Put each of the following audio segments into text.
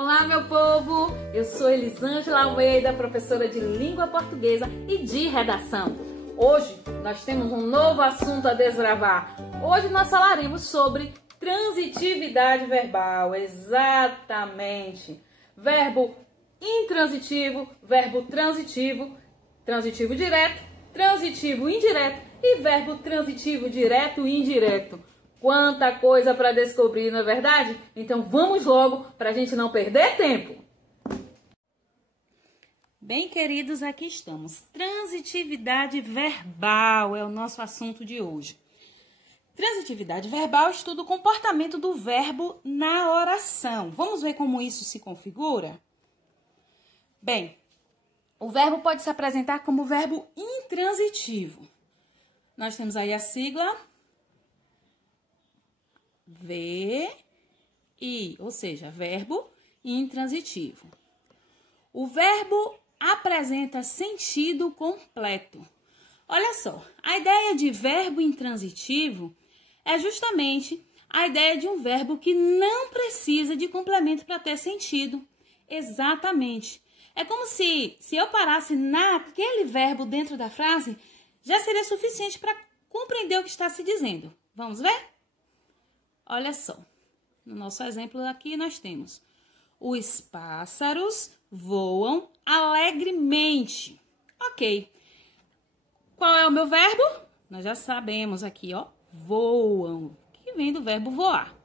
Olá, meu povo! Eu sou Elisângela Almeida, professora de língua portuguesa e de redação. Hoje nós temos um novo assunto a desbravar. Hoje nós falaremos sobre transitividade verbal. Exatamente! Verbo intransitivo, verbo transitivo, transitivo direto, transitivo indireto e verbo transitivo direto e indireto. Quanta coisa para descobrir, não é verdade? Então vamos logo para a gente não perder tempo. Bem, queridos, aqui estamos. Transitividade verbal é o nosso assunto de hoje. Transitividade verbal estuda o comportamento do verbo na oração. Vamos ver como isso se configura? Bem, o verbo pode se apresentar como verbo intransitivo. Nós temos aí a sigla VI, ou seja, verbo intransitivo. O verbo apresenta sentido completo. Olha só, a ideia de verbo intransitivo é justamente a ideia de um verbo que não precisa de complemento para ter sentido. Exatamente. É como se eu parasse naquele verbo dentro da frase, já seria suficiente para compreender o que está se dizendo. Vamos ver? Olha só, no nosso exemplo aqui nós temos: os pássaros voam alegremente. Ok. Qual é o meu verbo? Nós já sabemos aqui, ó, voam, que vem do verbo voar.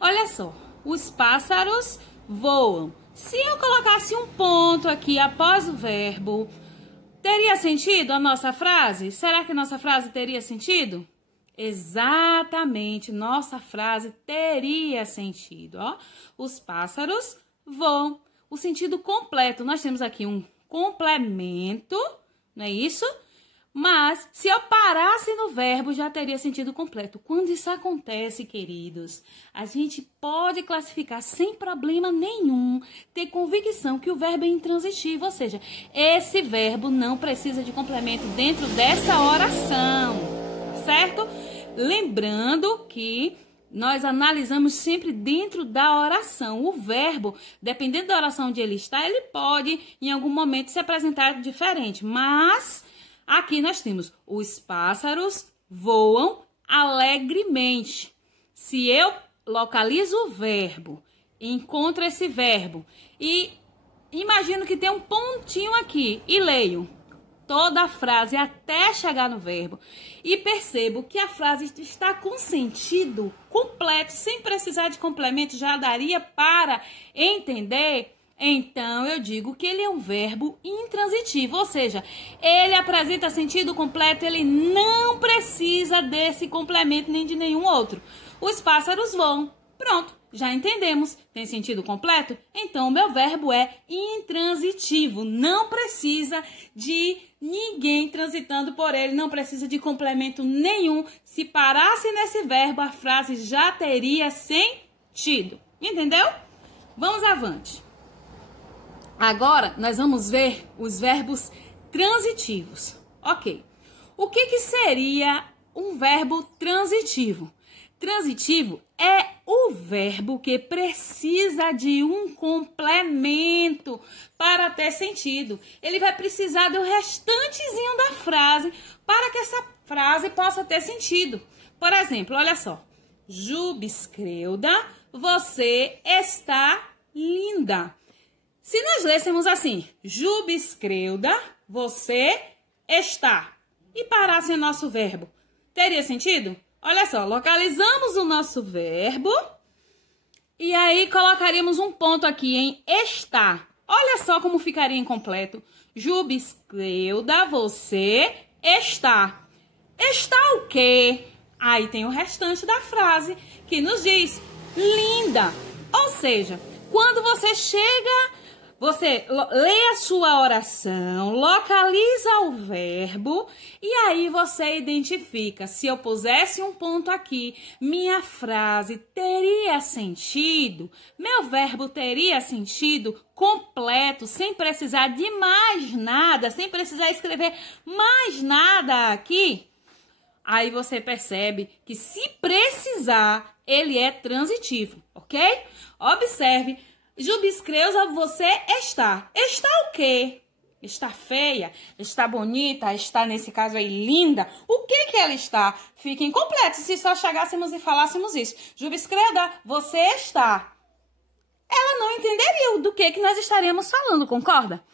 Olha só, os pássaros voam. Se eu colocasse um ponto aqui após o verbo, teria sentido a nossa frase? Será que nossa frase teria sentido? Exatamente, nossa frase teria sentido, ó. Os pássaros voam. O sentido completo, nós temos aqui um complemento, não é isso? Mas, se eu parasse no verbo, já teria sentido completo. Quando isso acontece, queridos, a gente pode classificar sem problema nenhum, ter convicção que o verbo é intransitivo, ou seja, esse verbo não precisa de complemento dentro dessa oração, certo? Lembrando que nós analisamos sempre dentro da oração. O verbo, dependendo da oração onde ele está, ele pode, em algum momento, se apresentar diferente, mas aqui nós temos: os pássaros voam alegremente. Se eu localizo o verbo, encontro esse verbo e imagino que tem um pontinho aqui e leio toda a frase até chegar no verbo e percebo que a frase está com sentido completo, sem precisar de complemento, já daria para entender. Então, eu digo que ele é um verbo intransitivo, ou seja, ele apresenta sentido completo, ele não precisa desse complemento nem de nenhum outro. Os pássaros voam. Pronto, já entendemos. Tem sentido completo? Então, o meu verbo é intransitivo. Não precisa de ninguém transitando por ele, não precisa de complemento nenhum. Se parasse nesse verbo, a frase já teria sentido. Entendeu? Vamos avante. Agora, nós vamos ver os verbos transitivos. Ok. O que seria um verbo transitivo? Transitivo é o verbo que precisa de um complemento para ter sentido. Ele vai precisar do restantezinho da frase para que essa frase possa ter sentido. Por exemplo, olha só. Jubscreuda, você está linda. Se nós lêssemos assim: Jubscreuda, você está, e parasse o nosso verbo, teria sentido? Olha só, localizamos o nosso verbo e aí colocaríamos um ponto aqui em está. Olha só como ficaria incompleto. Jubscreuda, você está. Está o quê? Aí tem o restante da frase que nos diz linda. Ou seja, quando você lê a sua oração, localiza o verbo e aí você identifica: se eu pusesse um ponto aqui, minha frase teria sentido, meu verbo teria sentido completo, sem precisar de mais nada, sem precisar escrever mais nada aqui. Aí você percebe que, se precisar, ele é transitivo, ok? Observe. Jubescreusa, você está. Está o quê? Está feia? Está bonita? Está, nesse caso aí, linda? O que ela está? Fica incompleto se só chegássemos e falássemos isso. Jubescreusa, você está. Ela não entenderia do que nós estaríamos falando, concorda?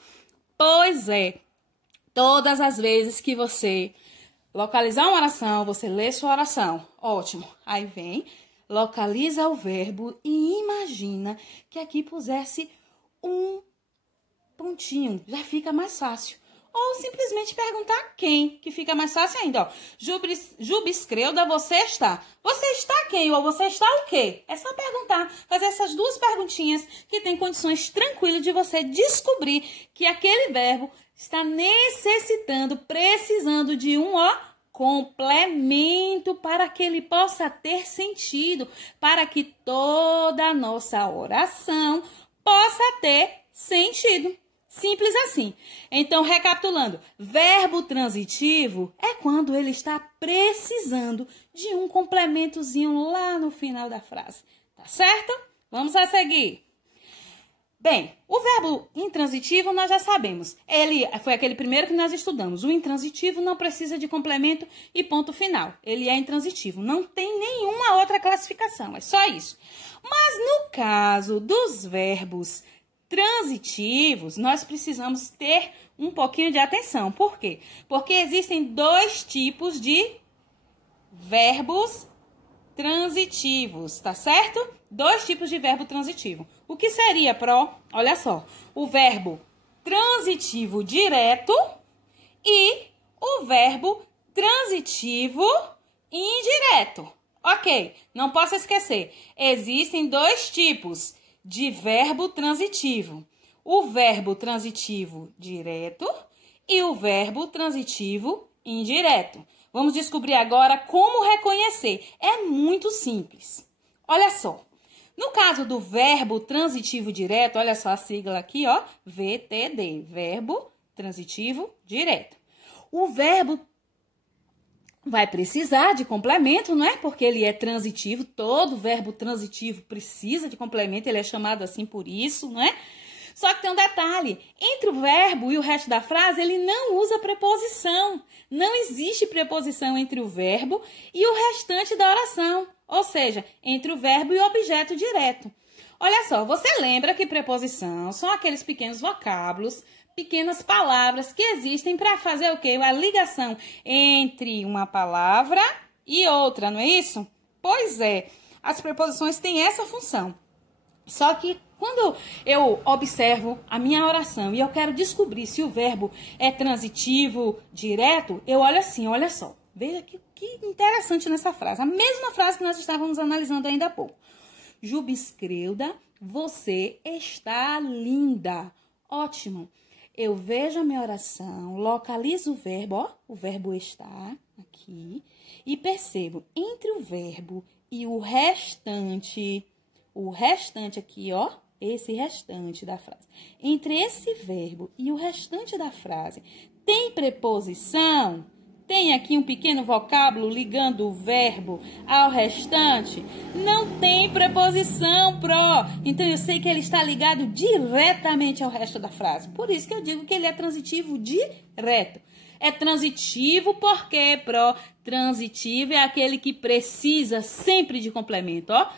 Pois é. Todas as vezes que você localizar uma oração, você lê sua oração. Ótimo. Aí vem, localiza o verbo e imagina que aqui pusesse um pontinho. Já fica mais fácil. Ou simplesmente perguntar quem, que fica mais fácil ainda. Ó. Jubescreusa, você está. Você está quem? Ou você está o quê? É só perguntar. Fazer essas duas perguntinhas que tem condições tranquilas de você descobrir que aquele verbo está necessitando, precisando de um complemento para que ele possa ter sentido, para que toda a nossa oração possa ter sentido. Simples assim. Então, recapitulando, verbo transitivo é quando ele está precisando de um complementozinho lá no final da frase. Tá certo? Vamos a seguir. Bem, o verbo intransitivo nós já sabemos. Ele foi aquele primeiro que nós estudamos. O intransitivo não precisa de complemento e ponto final. Ele é intransitivo. Não tem nenhuma outra classificação. É só isso. Mas no caso dos verbos transitivos, nós precisamos ter um pouquinho de atenção. Por quê? Porque existem dois tipos de verbos transitivos, tá certo? Dois tipos de verbo transitivo. O que seria, Pro? Olha só, o verbo transitivo direto e o verbo transitivo indireto. Ok, não posso esquecer. Existem dois tipos de verbo transitivo. O verbo transitivo direto e o verbo transitivo indireto. Vamos descobrir agora como reconhecer. É muito simples. Olha só. No caso do verbo transitivo direto, olha só a sigla aqui, ó, VTD, verbo transitivo direto. O verbo vai precisar de complemento, não é? Porque ele é transitivo, todo verbo transitivo precisa de complemento, ele é chamado assim por isso, não é? Só que tem um detalhe, entre o verbo e o resto da frase, ele não usa preposição. Não existe preposição entre o verbo e o restante da oração, ou seja, entre o verbo e o objeto direto. Olha só, você lembra que preposição são aqueles pequenos vocábulos, pequenas palavras que existem para fazer o quê? A ligação entre uma palavra e outra, não é isso? Pois é, as preposições têm essa função. Só que quando eu observo a minha oração e eu quero descobrir se o verbo é transitivo direto, eu olho assim, olha só. Veja que interessante nessa frase. A mesma frase que nós estávamos analisando ainda há pouco. Jubescreusa, você está linda. Ótimo. Eu vejo a minha oração, localizo o verbo, ó, o verbo está aqui, e percebo entre o verbo e o restante aqui, ó, esse restante da frase. Entre esse verbo e o restante da frase, tem preposição? Tem aqui um pequeno vocábulo ligando o verbo ao restante? Não tem preposição, Pro. Então, eu sei que ele está ligado diretamente ao resto da frase. Por isso que eu digo que ele é transitivo direto. É transitivo porque, Pro, transitivo é aquele que precisa sempre de complemento, ó.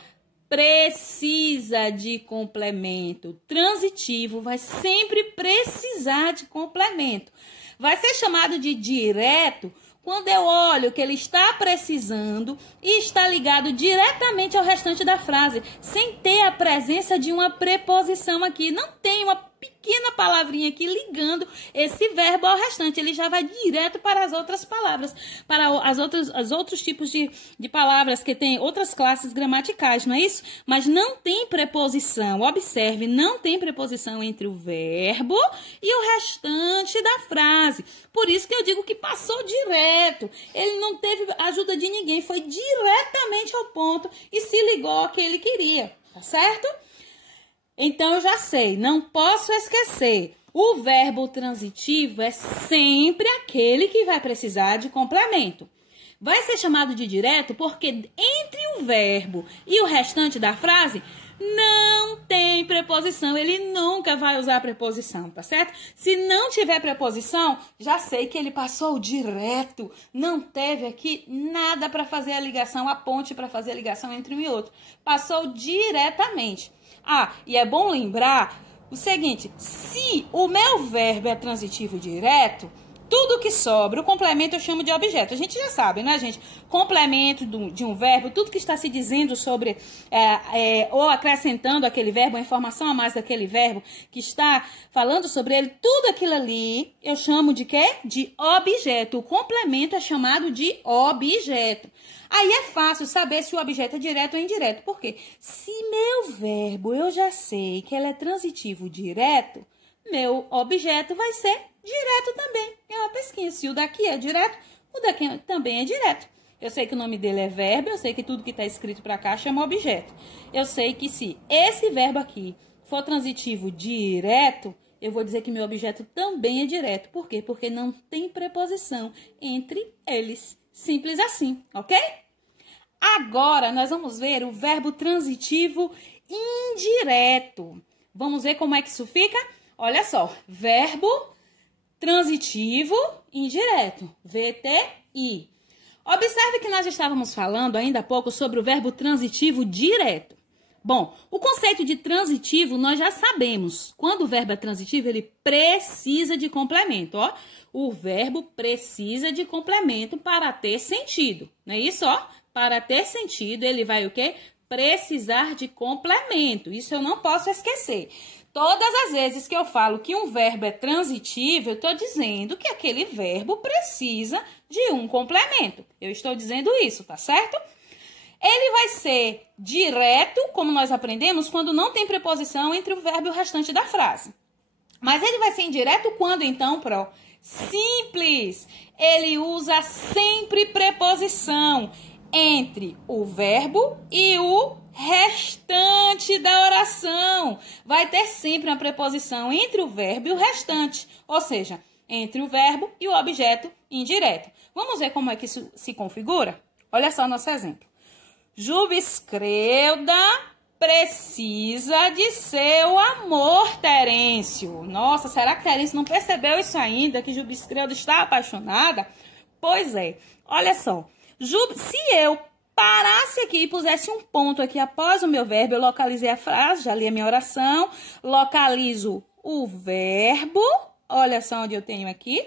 Precisa de complemento. Transitivo vai sempre precisar de complemento. Vai ser chamado de direto quando eu olho que ele está precisando e está ligado diretamente ao restante da frase, sem ter a presença de uma preposição aqui. Não tem uma pequena palavrinha aqui ligando esse verbo ao restante. Ele já vai direto para as outras palavras, para os outros tipos de palavras que tem outras classes gramaticais, não é isso? Mas não tem preposição. Observe, não tem preposição entre o verbo e o restante da frase. Por isso que eu digo que passou direto. Ele não teve ajuda de ninguém, foi diretamente ao ponto e se ligou ao que ele queria, tá certo? Então, eu já sei, não posso esquecer. O verbo transitivo é sempre aquele que vai precisar de complemento. Vai ser chamado de direto porque entre o verbo e o restante da frase não tem preposição, ele nunca vai usar a preposição, tá certo? Se não tiver preposição, já sei que ele passou direto, não teve aqui nada para fazer a ligação, a ponte para fazer a ligação entre um e outro, passou diretamente. Ah, e é bom lembrar o seguinte, se o meu verbo é transitivo direto, tudo que sobra, o complemento eu chamo de objeto. A gente já sabe, né, gente? Complemento de um verbo, tudo que está se dizendo sobre, ou acrescentando aquele verbo, a informação a mais daquele verbo, que está falando sobre ele, tudo aquilo ali, eu chamo de quê? De objeto. O complemento é chamado de objeto. Aí é fácil saber se o objeto é direto ou indireto. Por quê? Se meu verbo, eu já sei que ele é transitivo direto, meu objeto vai ser direto também. É uma pesquisa. Se o daqui é direto, o daqui também é direto. Eu sei que o nome dele é verbo, eu sei que tudo que está escrito para cá chama objeto. Eu sei que se esse verbo aqui for transitivo direto, eu vou dizer que meu objeto também é direto. Por quê? Porque não tem preposição entre eles. Simples assim, ok? Agora, nós vamos ver o verbo transitivo indireto. Vamos ver como é que isso fica? Olha só, verbo transitivo indireto, VTI. Observe que nós estávamos falando ainda há pouco sobre o verbo transitivo direto. Bom, o conceito de transitivo nós já sabemos. Quando o verbo é transitivo, ele precisa de complemento, ó. O verbo precisa de complemento para ter sentido, não é isso, ó? Para ter sentido, ele vai o quê? Precisar de complemento. Isso eu não posso esquecer. Todas as vezes que eu falo que um verbo é transitivo, eu estou dizendo que aquele verbo precisa de um complemento. Eu estou dizendo isso, tá certo? Ele vai ser direto, como nós aprendemos, quando não tem preposição entre o verbo e o restante da frase. Mas ele vai ser indireto quando, então, Pro? Simples. Ele usa sempre preposição entre o verbo e o restante da oração. Vai ter sempre uma preposição entre o verbo e o restante, ou seja, entre o verbo e o objeto indireto. Vamos ver como é que isso se configura? Olha só o nosso exemplo. Jubscreuda precisa de seu amor, Terêncio. Nossa, será que Terêncio não percebeu isso ainda, que Jubscreuda está apaixonada? Pois é, olha só. Se eu parasse aqui e pusesse um ponto aqui após o meu verbo, eu localizei a frase, já li a minha oração, localizo o verbo, olha só onde eu tenho aqui,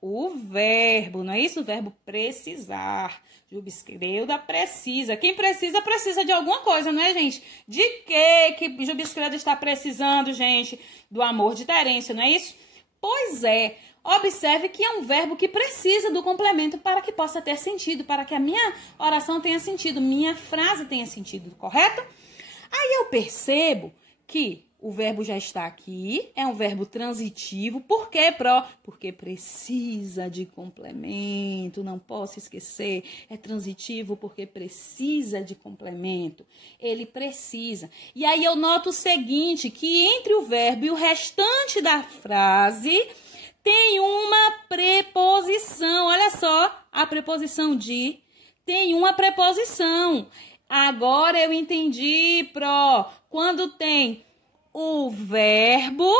o verbo, não é isso? O verbo precisar. Jubscreuda precisa. Quem precisa, precisa de alguma coisa, não é, gente? De que Jubscreuda está precisando, gente? Do amor de Terêncio, não é isso? Pois é. Observe que é um verbo que precisa do complemento para que possa ter sentido, para que a minha oração tenha sentido, minha frase tenha sentido, correto? Aí eu percebo que o verbo já está aqui, é um verbo transitivo. Por quê, Pro? Porque precisa de complemento, não posso esquecer. É transitivo porque precisa de complemento. Ele precisa. E aí eu noto o seguinte, que entre o verbo e o restante da frase tem uma preposição. Olha só, a preposição de tem uma preposição. Agora eu entendi, Pro. Quando tem o verbo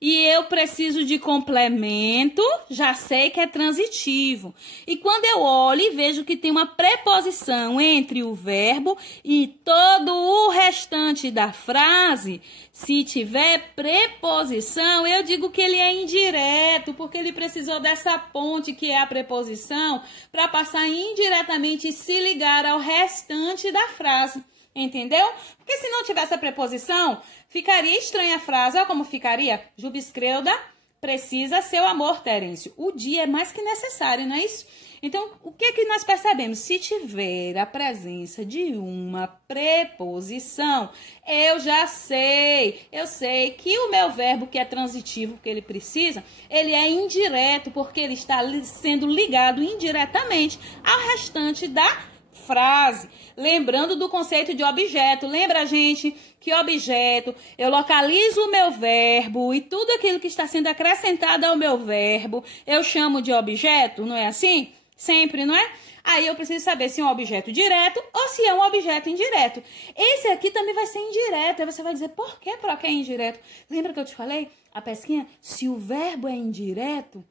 e eu preciso de complemento, já sei que é transitivo. E quando eu olho e vejo que tem uma preposição entre o verbo e todo o restante da frase, se tiver preposição, eu digo que ele é indireto, porque ele precisou dessa ponte que é a preposição para passar indiretamente e se ligar ao restante da frase. Entendeu? Porque se não tivesse a preposição, ficaria estranha a frase. Olha como ficaria. Jubscreuda precisa seu amor, Terêncio. O dia é mais que necessário, não é isso? Então, o que que nós percebemos? Se tiver a presença de uma preposição, eu já sei. Eu sei que o meu verbo, que é transitivo, que ele precisa, ele é indireto, porque ele está sendo ligado indiretamente ao restante da frase. Lembrando do conceito de objeto. Lembra, gente, que objeto, eu localizo o meu verbo e tudo aquilo que está sendo acrescentado ao meu verbo, eu chamo de objeto, não é assim? Sempre, não é? Aí eu preciso saber se é um objeto direto ou se é um objeto indireto. Esse aqui também vai ser indireto. Aí você vai dizer, por que é indireto? Lembra que eu te falei? A pesquinha, se o verbo é indireto,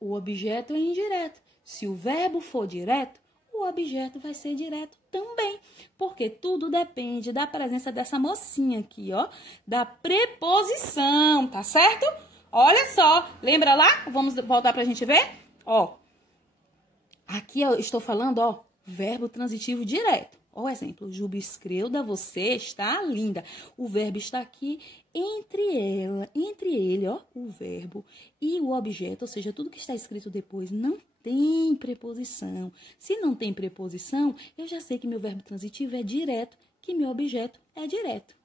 o objeto é indireto. Se o verbo for direto, o objeto vai ser direto também. Porque tudo depende da presença dessa mocinha aqui, ó. Da preposição, tá certo? Olha só, lembra lá? Vamos voltar pra gente ver? Ó, aqui eu estou falando, ó, verbo transitivo direto. Ó o exemplo, Jubescreuda, você está linda. O verbo está aqui entre ele, ó, o verbo e o objeto, ou seja, tudo que está escrito depois não tem preposição. Se não tem preposição, eu já sei que meu verbo transitivo é direto, que meu objeto é direto.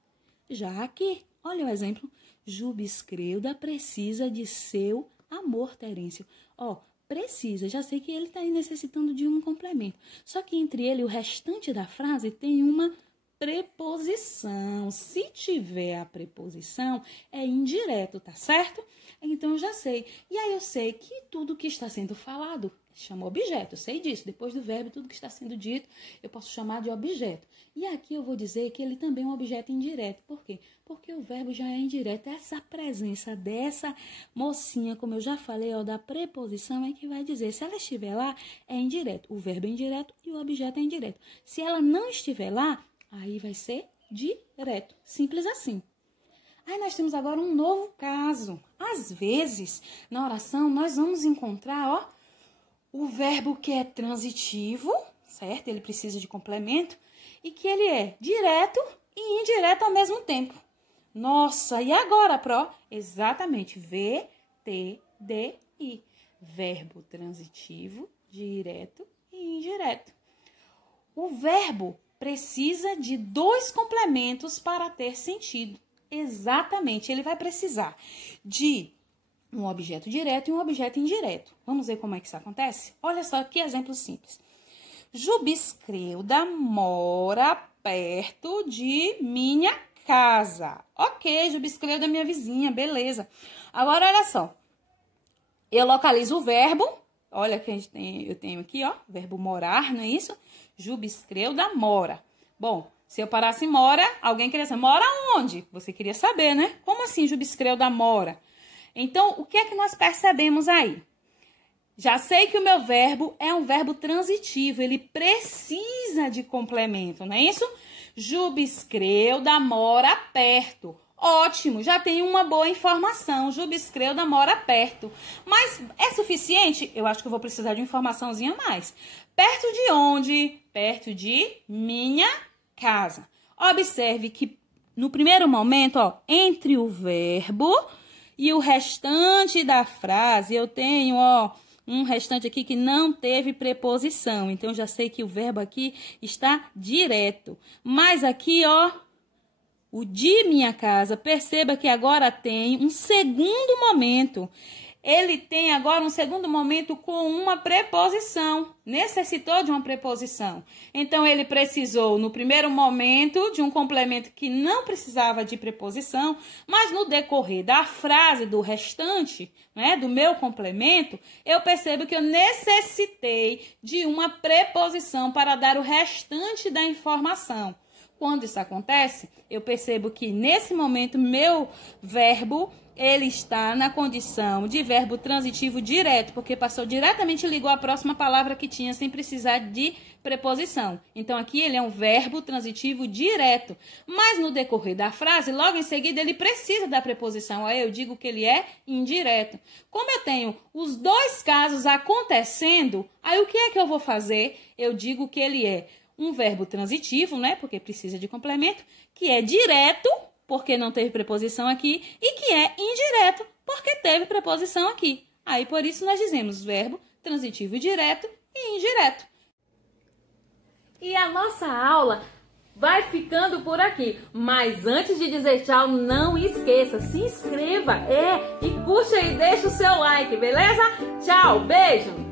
Já aqui, olha o exemplo, Jubescreuda precisa de seu amor, Terêncio. Ó, precisa, já sei que ele está aí necessitando de um complemento. Só que entre ele e o restante da frase tem uma preposição. Se tiver a preposição, é indireto, tá certo? Então, eu já sei. E aí, eu sei que tudo que está sendo falado chama objeto. Eu sei disso. Depois do verbo, tudo que está sendo dito, eu posso chamar de objeto. E aqui eu vou dizer que ele também é um objeto indireto. Por quê? Porque o verbo já é indireto. Essa presença dessa mocinha, como eu já falei, ó, da preposição, é que vai dizer. Se ela estiver lá, é indireto. O verbo é indireto e o objeto é indireto. Se ela não estiver lá, aí vai ser direto. Simples assim. Aí nós temos agora um novo caso. Às vezes, na oração, nós vamos encontrar, ó, o verbo que é transitivo, certo? Ele precisa de complemento. E que ele é direto e indireto ao mesmo tempo. Nossa, e agora, Pro? Exatamente, VTDI. Verbo transitivo, direto e indireto. O verbo precisa de 2 complementos para ter sentido. Exatamente, ele vai precisar de um objeto direto e um objeto indireto. Vamos ver como é que isso acontece? Olha só que exemplo simples. Jubescreuda mora perto de minha casa. Ok, Jubescreuda é minha vizinha, beleza. Agora, olha só. Eu localizo o verbo. Olha que eu tenho aqui, ó, verbo morar, não é isso? Jubescreuda mora. Bom, se eu parasse mora, alguém queria saber, mora onde? Você queria saber, né? Como assim Jubescreuda mora? Então, o que é que nós percebemos aí? Já sei que o meu verbo é um verbo transitivo, ele precisa de complemento, não é isso? Jubescreuda mora perto. Ótimo, já tenho uma boa informação. Jubescreuda mora perto. Mas é suficiente? Eu acho que eu vou precisar de uma informaçãozinha a mais. Perto de onde? Perto de minha casa. Observe que no primeiro momento, ó, entre o verbo e o restante da frase, eu tenho, ó, um restante aqui que não teve preposição. Então, já sei que o verbo aqui está direto. Mas aqui, ó, o de minha casa, perceba que agora tem um segundo momento. Ele tem agora um segundo momento com uma preposição. Necessitou de uma preposição. Então, ele precisou, no primeiro momento, de um complemento que não precisava de preposição, mas no decorrer da frase, do restante, né, do meu complemento, eu percebo que eu necessitei de uma preposição para dar o restante da informação. Quando isso acontece, eu percebo que nesse momento meu verbo, ele está na condição de verbo transitivo direto, porque passou diretamente e ligou a próxima palavra que tinha sem precisar de preposição. Então aqui ele é um verbo transitivo direto, mas no decorrer da frase, logo em seguida ele precisa da preposição. Aí eu digo que ele é indireto. Como eu tenho os 2 casos acontecendo, aí o que é que eu vou fazer? Eu digo que ele é um verbo transitivo, né? Porque precisa de complemento, que é direto, porque não teve preposição aqui, e que é indireto, porque teve preposição aqui. Aí, por isso, nós dizemos verbo transitivo direto e indireto. E a nossa aula vai ficando por aqui. Mas antes de dizer tchau, não esqueça, se inscreva, e curte aí, deixa o seu like, beleza? Tchau, beijo!